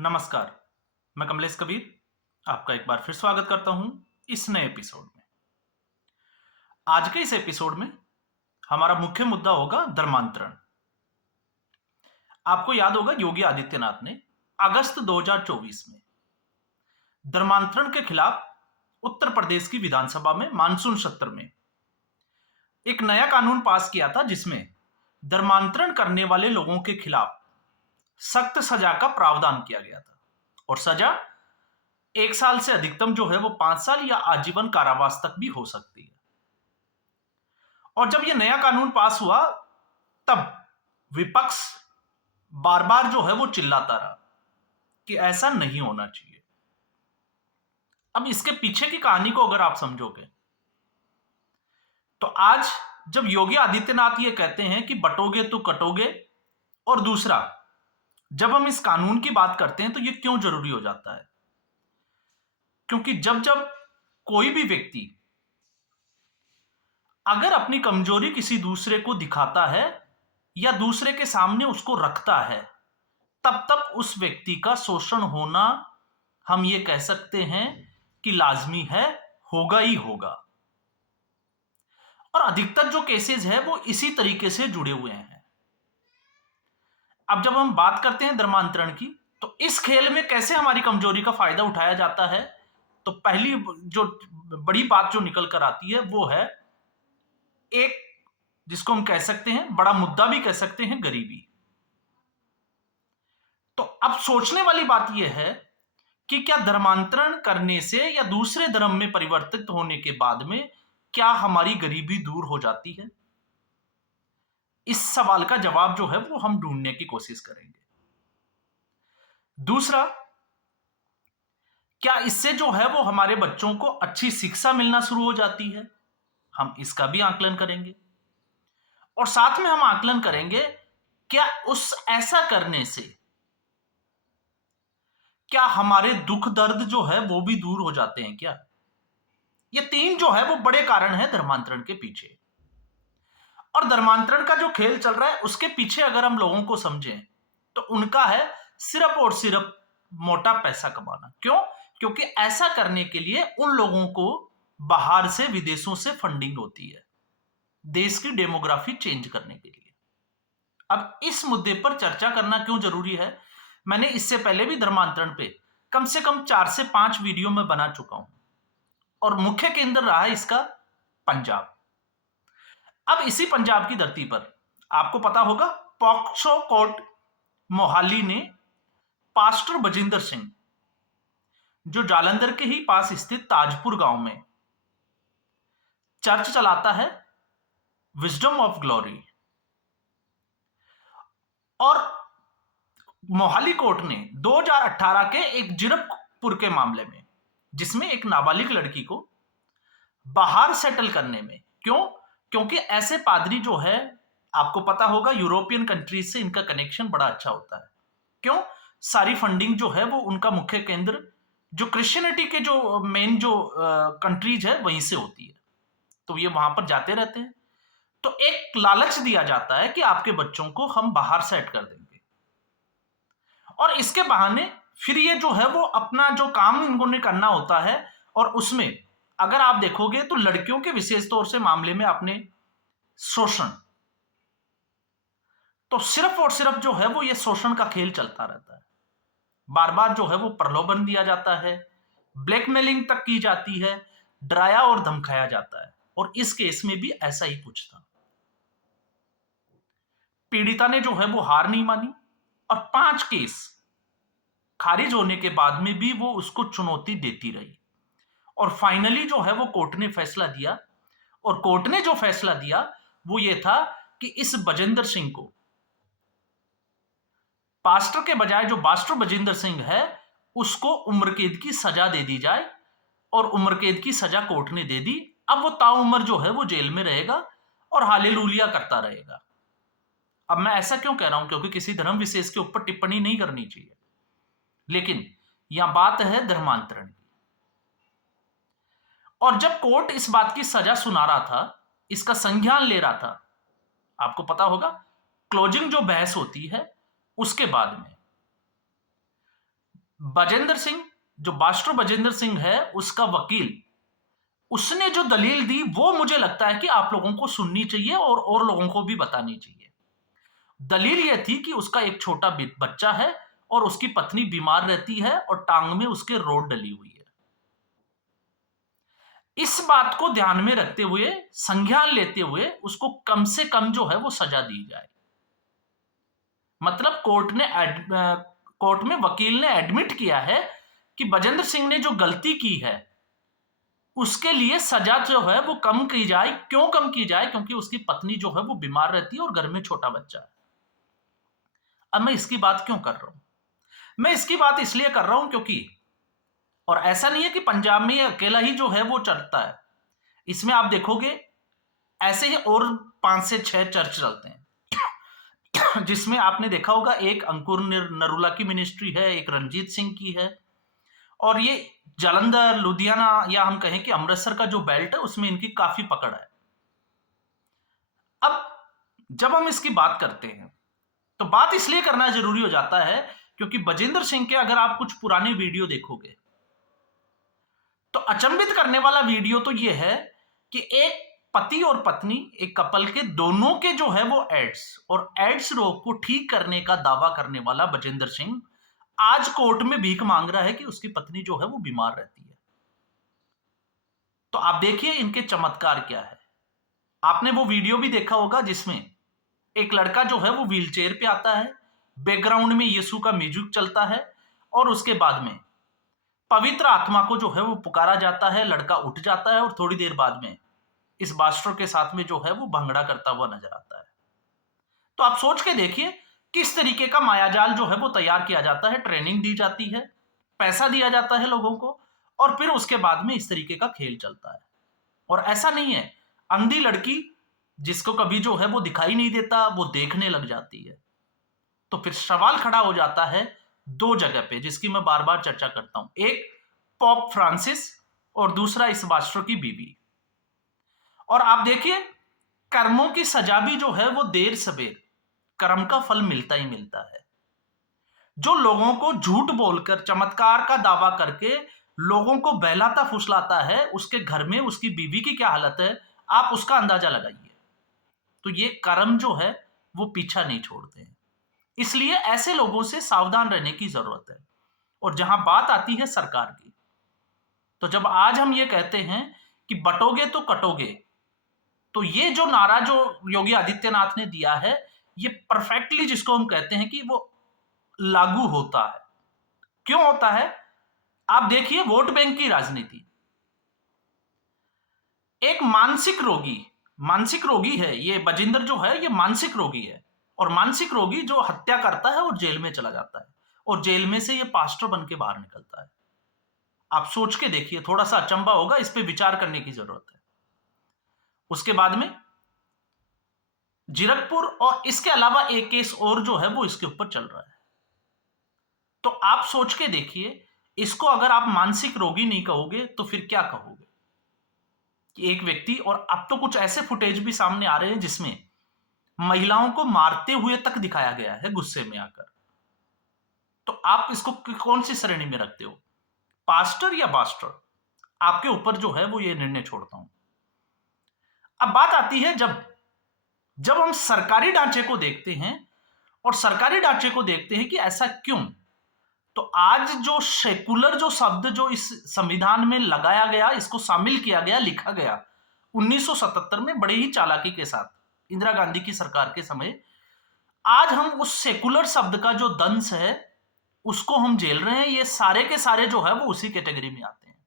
नमस्कार, मैं कमलेश कबीर आपका एक बार फिर स्वागत करता हूं इस नए एपिसोड में। आज के इस एपिसोड में हमारा मुख्य मुद्दा होगा धर्मांतरण। आपको याद होगा योगी आदित्यनाथ ने अगस्त 2024 में धर्मांतरण के खिलाफ उत्तर प्रदेश की विधानसभा में मानसून सत्र में एक नया कानून पास किया था, जिसमें धर्मांतरण करने वाले लोगों के खिलाफ सख्त सजा का प्रावधान किया गया था और सजा 1 साल से अधिकतम जो है वो 5 साल या आजीवन कारावास तक भी हो सकती है। और जब यह नया कानून पास हुआ, तब विपक्ष बार बार जो है वो चिल्लाता रहा कि ऐसा नहीं होना चाहिए। अब इसके पीछे की कहानी को अगर आप समझोगे, तो आज जब योगी आदित्यनाथ ये कहते हैं कि बटोगे तो कटोगे, और दूसरा जब हम इस कानून की बात करते हैं तो ये क्यों जरूरी हो जाता है? क्योंकि जब जब कोई भी व्यक्ति अगर अपनी कमजोरी किसी दूसरे को दिखाता है या दूसरे के सामने उसको रखता है, तब तब उस व्यक्ति का शोषण होना, हम ये कह सकते हैं कि लाजमी है, होगा ही होगा। और अधिकतर जो केसेस है वो इसी तरीके से जुड़े हुए हैं। अब जब हम बात करते हैं धर्मांतरण की, तो इस खेल में कैसे हमारी कमजोरी का फायदा उठाया जाता है, तो पहली जो बड़ी बात जो निकल कर आती है वो है एक, जिसको हम कह सकते हैं, बड़ा मुद्दा भी कह सकते हैं, गरीबी। तो अब सोचने वाली बात यह है कि क्या धर्मांतरण करने से या दूसरे धर्म में परिवर्तित होने के बाद में क्या हमारी गरीबी दूर हो जाती है? इस सवाल का जवाब जो है वो हम ढूंढने की कोशिश करेंगे। दूसरा, क्या इससे जो है वो हमारे बच्चों को अच्छी शिक्षा मिलना शुरू हो जाती है? हम इसका भी आकलन करेंगे। और साथ में हम आकलन करेंगे, क्या उस ऐसा करने से क्या हमारे दुख दर्द जो है वो भी दूर हो जाते हैं क्या? ये तीन जो है वो बड़े कारण है धर्मांतरण के पीछे। और धर्मांतरण का जो खेल चल रहा है उसके पीछे अगर हम लोगों को समझें, तो उनका है सिर्फ और सिर्फ मोटा पैसा कमाना। क्यों? क्योंकि ऐसा करने के लिए उन लोगों को बाहर से, विदेशों से फंडिंग होती है, देश की डेमोग्राफी चेंज करने के लिए। अब इस मुद्दे पर चर्चा करना क्यों जरूरी है? मैंने इससे पहले भी धर्मांतरण पे कम से कम 4 से 5 वीडियो में बना चुका हूं, और मुख्य केंद्र रहा है इसका पंजाब। अब इसी पंजाब की धरती पर आपको पता होगा, पॉक्सो कोर्ट मोहाली ने पास्टर बजिंदर सिंह, जो जालंधर के ही पास स्थित ताजपुर गांव में चर्च चलाता है, विजडम ऑफ ग्लोरी, और मोहाली कोर्ट ने 2018 के एक जीरकपुर के मामले में, जिसमें एक नाबालिग लड़की को बाहर सेटल करने में, क्योंकि ऐसे पादरी जो है, आपको पता होगा, यूरोपियन कंट्रीज से इनका कनेक्शन बड़ा अच्छा होता है। क्यों? सारी फंडिंग जो है वो उनका मुख्य केंद्र जो क्रिश्चियनिटी के जो मेन जो कंट्रीज है वहीं से होती है, तो ये वहां पर जाते रहते हैं। तो एक लालच दिया जाता है कि आपके बच्चों को हम बाहर सेट कर देंगे, और इसके बहाने फिर ये जो है वो अपना जो काम इन्होंने करना होता है, और उसमें अगर आप देखोगे तो लड़कियों के विशेष तौर से मामले में आपने शोषण, तो सिर्फ और सिर्फ जो है वो ये शोषण का खेल चलता रहता है। बार बार जो है वो प्रलोभन दिया जाता है, ब्लैकमेलिंग तक की जाती है, डराया और धमकाया जाता है, और इस केस में भी ऐसा ही कुछ था। पीड़िता ने जो है वो हार नहीं मानी, और 5 केस खारिज होने के बाद में भी वो उसको चुनौती देती रही, और फाइनली जो है वो कोर्ट ने फैसला दिया, और कोर्ट ने जो फैसला दिया वो ये था कि इस बजिंदर सिंह को, पास्टर के बजाय जो पास्टर बजिंदर सिंह है, उसको उम्र कैद की सजा दे दी जाए, और उम्र कैद की सजा कोर्ट ने दे दी। अब वो ताउम्र जो है वो जेल में रहेगा और हालेलुया करता रहेगा। अब मैं ऐसा क्यों कह रहा हूं? क्योंकि किसी धर्म विशेष के ऊपर टिप्पणी नहीं करनी चाहिए, लेकिन यहां बात है धर्मांतरण की। और जब कोर्ट इस बात की सजा सुना रहा था, इसका संज्ञान ले रहा था, आपको पता होगा क्लोजिंग जो बहस होती है उसके बाद में बजेंद्र सिंह, जो बास्टर बजेंद्र सिंह है, उसका वकील, उसने जो दलील दी वो मुझे लगता है कि आप लोगों को सुननी चाहिए और लोगों को भी बतानी चाहिए। दलील यह थी कि उसका एक छोटा बच्चा है और उसकी पत्नी बीमार रहती है और टांग में उसके रोड डली हुई है। इस बात को ध्यान में रखते हुए, संज्ञान लेते हुए उसको कम से कम जो है वो सजा दी जाए। मतलब कोर्ट में वकील ने एडमिट किया है कि बजेंद्र सिंह ने जो गलती की है उसके लिए सजा जो है वो कम की जाए। क्यों कम की जाए? क्योंकि उसकी पत्नी जो है वो बीमार रहती है और घर में छोटा बच्चा है। अब मैं इसकी बात क्यों कर रहा हूं? मैं इसकी बात इसलिए कर रहा हूं क्योंकि, और ऐसा नहीं है कि पंजाब में ये अकेला ही जो है वो चलता है, इसमें आप देखोगे ऐसे ही और 5 से 6 चर्च चलते हैं जिसमें आपने देखा होगा एक अंकुर नरूला की मिनिस्ट्री है, एक रंजीत सिंह की है, और ये जालंधर, लुधियाना या हम कहें कि अमृतसर का जो बेल्ट है उसमें इनकी काफी पकड़ है। अब जब हम इसकी बात करते हैं तो बात इसलिए करना जरूरी हो जाता है क्योंकि बजेंद्र सिंह के अगर आप कुछ पुराने वीडियो देखोगे तो अचंभित करने वाला वीडियो तो यह है कि एक पति और पत्नी, एक कपल के दोनों के जो है वो एड्स और एड्स रोग को ठीक करने का दावा करने वाला बजेंद्र सिंह आज कोर्ट में भीख मांग रहा है कि उसकी पत्नी जो है वो बीमार रहती है। तो आप देखिए इनके चमत्कार क्या है। आपने वो वीडियो भी देखा होगा जिसमें एक लड़का जो है वो व्हीलचेयर पे आता है, बैकग्राउंड में यीशु का म्यूजिक चलता है और उसके बाद में पवित्र आत्मा को जो है वो पुकारा जाता है, लड़का उठ जाता है और थोड़ी देर बाद में इस बास्टर के साथ में जो है वो भंगड़ा करता हुआ नजर आता है। तो आप सोच के देखिए किस तरीके का मायाजाल जो है वो तैयार किया जाता है, ट्रेनिंग दी जाती है, पैसा दिया जाता है लोगों को, और फिर उसके बाद में इस तरीके का खेल चलता है। और ऐसा नहीं है, अंधी लड़की जिसको कभी जो है वो दिखाई नहीं देता वो देखने लग जाती है। तो फिर सवाल खड़ा हो जाता है दो जगह पे जिसकी मैं बार बार चर्चा करता हूं, एक पॉप फ्रांसिस और दूसरा इस बास्टर की बीवी। और आप देखिए कर्मों की सजा भी जो है वो देर सबेर कर्म का फल मिलता ही मिलता है। जो लोगों को झूठ बोलकर चमत्कार का दावा करके लोगों को बहलाता फुसलाता है, उसके घर में उसकी बीवी की क्या हालत है आप उसका अंदाजा लगाइए। तो ये कर्म जो है वो पीछा नहीं छोड़ते हैं। इसलिए ऐसे लोगों से सावधान रहने की जरूरत है। और जहां बात आती है सरकार की, तो जब आज हम ये कहते हैं कि बटोगे तो कटोगे, तो ये जो नारा जो योगी आदित्यनाथ ने दिया है ये परफेक्टली जिसको हम कहते हैं कि वो लागू होता है। क्यों होता है? आप देखिए वोट बैंक की राजनीति। एक मानसिक रोगी है ये बजिंदर जो है, ये मानसिक रोगी है, और मानसिक रोगी जो हत्या करता है और जेल में चला जाता है और जेल में से ये पास्टर बन के बाहर निकलता है। आप सोच के देखिए, थोड़ा सा अचंभा होगा, इस पे विचार करने की जरूरत है। उसके बाद में जीरकपुर और इसके अलावा एक केस और जो है वो इसके ऊपर चल रहा है। तो आप सोच के देखिए, इसको अगर आप मानसिक रोगी नहीं कहोगे तो फिर क्या कहोगे? कि एक व्यक्ति, और अब तो कुछ ऐसे फुटेज भी सामने आ रहे हैं जिसमें महिलाओं को मारते हुए तक दिखाया गया है गुस्से में आकर। तो आप इसको कौन सी श्रेणी में रखते हो, पास्टर या बास्टर? आपके ऊपर जो है वो ये निर्णय छोड़ता हूं। अब बात आती है जब जब हम सरकारी ढांचे को देखते हैं और सरकारी ढांचे को देखते हैं कि ऐसा क्यों, तो आज जो सेकुलर जो शब्द जो इस संविधान में लगाया गया, इसको शामिल किया गया, लिखा गया 1977 में बड़े ही चालाकी के साथ इंदिरा गांधी की सरकार के समय, आज हम उस सेकुलर शब्द का जो दंश है उसको हम झेल रहे हैं। ये सारे के सारे जो है वो उसी कैटेगरी में आते हैं।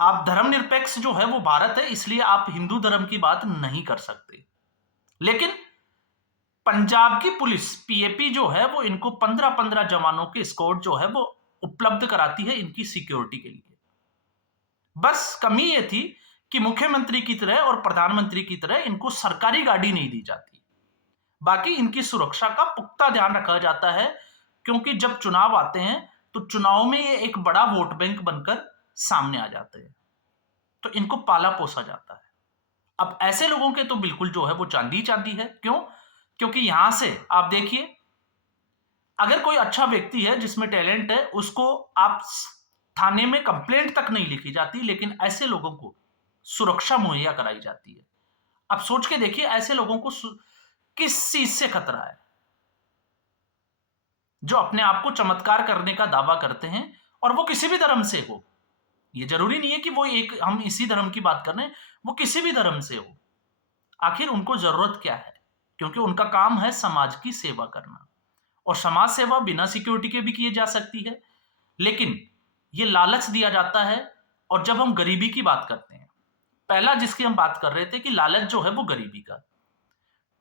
आप धर्मनिरपेक्ष जो है वो भारत है, इसलिए आप हिंदू धर्म की बात नहीं कर सकते। लेकिन पंजाब की पुलिस पीएपी जो है वो इनको 15-15 जवानों के स्क्वाड जो है वो उपलब्ध कराती है इनकी सिक्योरिटी के लिए। बस कमी ये थी कि मुख्यमंत्री की तरह और प्रधानमंत्री की तरह इनको सरकारी गाड़ी नहीं दी जाती। बाकी इनकी सुरक्षा का पुख्ता ध्यान रखा जाता है, क्योंकि जब चुनाव आते हैं तो चुनाव में ये एक बड़ा वोट बैंक बनकर सामने आ जाते हैं, तो इनको पाला पोसा जाता है। अब ऐसे लोगों के तो बिल्कुल जो है वो चांदी चांदी है। क्यों? क्योंकि यहां से आप देखिए अगर कोई अच्छा व्यक्ति है जिसमें टैलेंट है, उसको आप थाने में कंप्लेंट तक नहीं लिखी जाती, लेकिन ऐसे लोगों को सुरक्षा मुहैया कराई जाती है। अब सोच के देखिए, ऐसे लोगों को किस चीज से खतरा है? जो अपने आप को चमत्कार करने का दावा करते हैं, और वो किसी भी धर्म से हो। ये जरूरी नहीं है कि वो एक हम इसी धर्म की बात कर रहे हैं, वो किसी भी धर्म से हो। आखिर उनको जरूरत क्या है? क्योंकि उनका काम है समाज की सेवा करना, और समाज सेवा बिना सिक्योरिटी के भी की जा सकती है, लेकिन ये लालच दिया जाता है। और जब हम गरीबी की बात करते हैं, पहला जिसकी हम बात कर रहे थे कि लालच जो है वो गरीबी का,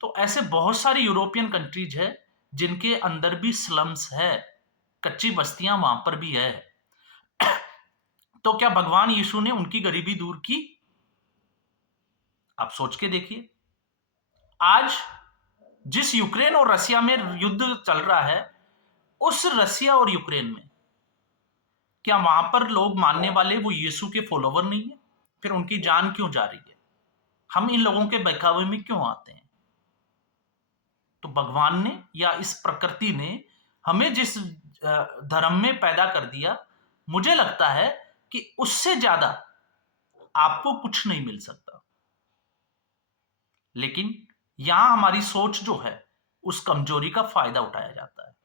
तो ऐसे बहुत सारी यूरोपियन कंट्रीज है जिनके अंदर भी स्लम्स है, कच्ची बस्तियां वहां पर भी है। तो क्या भगवान यीशु ने उनकी गरीबी दूर की? आप सोच के देखिए, आज जिस यूक्रेन और रसिया में युद्ध चल रहा है, उस रसिया और यूक्रेन में क्या वहां पर लोग मानने वाले वो यीशु के फॉलोवर नहीं है? फिर उनकी जान क्यों जा रही है? हम इन लोगों के बहकावे में क्यों आते हैं? तो भगवान ने या इस प्रकृति ने हमें जिस धर्म में पैदा कर दिया, मुझे लगता है कि उससे ज्यादा आपको कुछ नहीं मिल सकता। लेकिन यहां हमारी सोच जो है, उस कमजोरी का फायदा उठाया जाता है।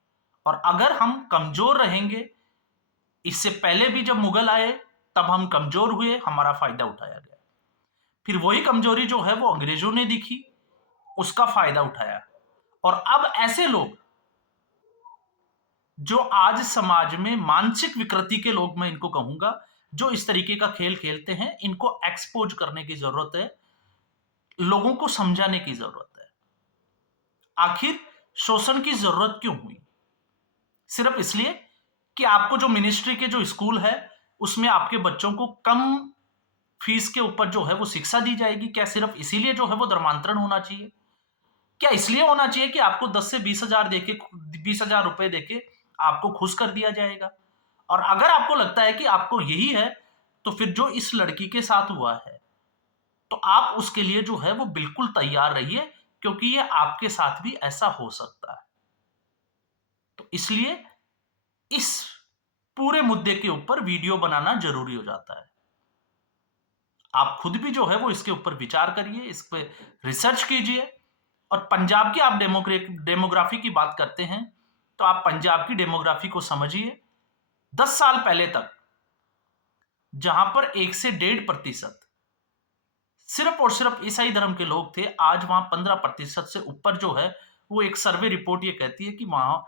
और अगर हम कमजोर रहेंगे, इससे पहले भी जब मुगल आए तब हम कमजोर हुए, हमारा फायदा उठाया गया। फिर वही कमजोरी जो है वो अंग्रेजों ने दिखी, उसका फायदा उठाया। और अब ऐसे लोग जो आज समाज में मानसिक विकृति के लोग, मैं इनको कहूंगा, जो इस तरीके का खेल खेलते हैं, इनको एक्सपोज करने की जरूरत है, लोगों को समझाने की जरूरत है। आखिर शोषण की जरूरत क्यों हुई? सिर्फ इसलिए कि आपको जो मिनिस्ट्री के जो स्कूल है, उसमें आपके बच्चों को कम फीस के ऊपर जो है वो शिक्षा दी जाएगी? क्या सिर्फ इसीलिए जो है वो धर्मांतरण होना चाहिए? क्या इसलिए होना चाहिए कि आपको 10 से 20,000 देके, 20,000 रुपए देके आपको खुश कर दिया जाएगा? और अगर आपको लगता है कि आपको यही है, तो फिर जो इस लड़की के साथ हुआ है, तो आप उसके लिए जो है वो बिल्कुल तैयार रहिए, क्योंकि ये आपके साथ भी ऐसा हो सकता है। तो इसलिए इस पूरे मुद्दे के ऊपर वीडियो बनाना जरूरी हो जाता है। आप खुद भी जो है वो इसके ऊपर विचार करिए, इस पे रिसर्च कीजिए। और पंजाब की आप डेमोग्राफी की बात करते हैं, तो आप पंजाब की डेमोग्राफी को समझिए। 10 साल पहले तक जहां पर 1 से 1.5% सिर्फ और सिर्फ ईसाई धर्म के लोग थे, आज वहां 15% से ऊपर जो है वो, एक सर्वे रिपोर्ट ये कहती है कि वहां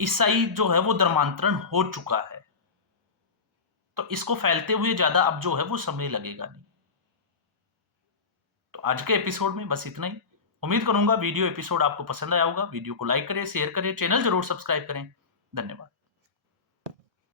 ईसाई जो है वो धर्मांतरण हो चुका है। तो इसको फैलते हुए ज्यादा अब जो है वो समय लगेगा नहीं। तो आज के एपिसोड में बस इतना ही। उम्मीद करूंगा वीडियो एपिसोड आपको पसंद आया होगा। वीडियो को लाइक करें, शेयर करें, चैनल जरूर सब्सक्राइब करें। धन्यवाद।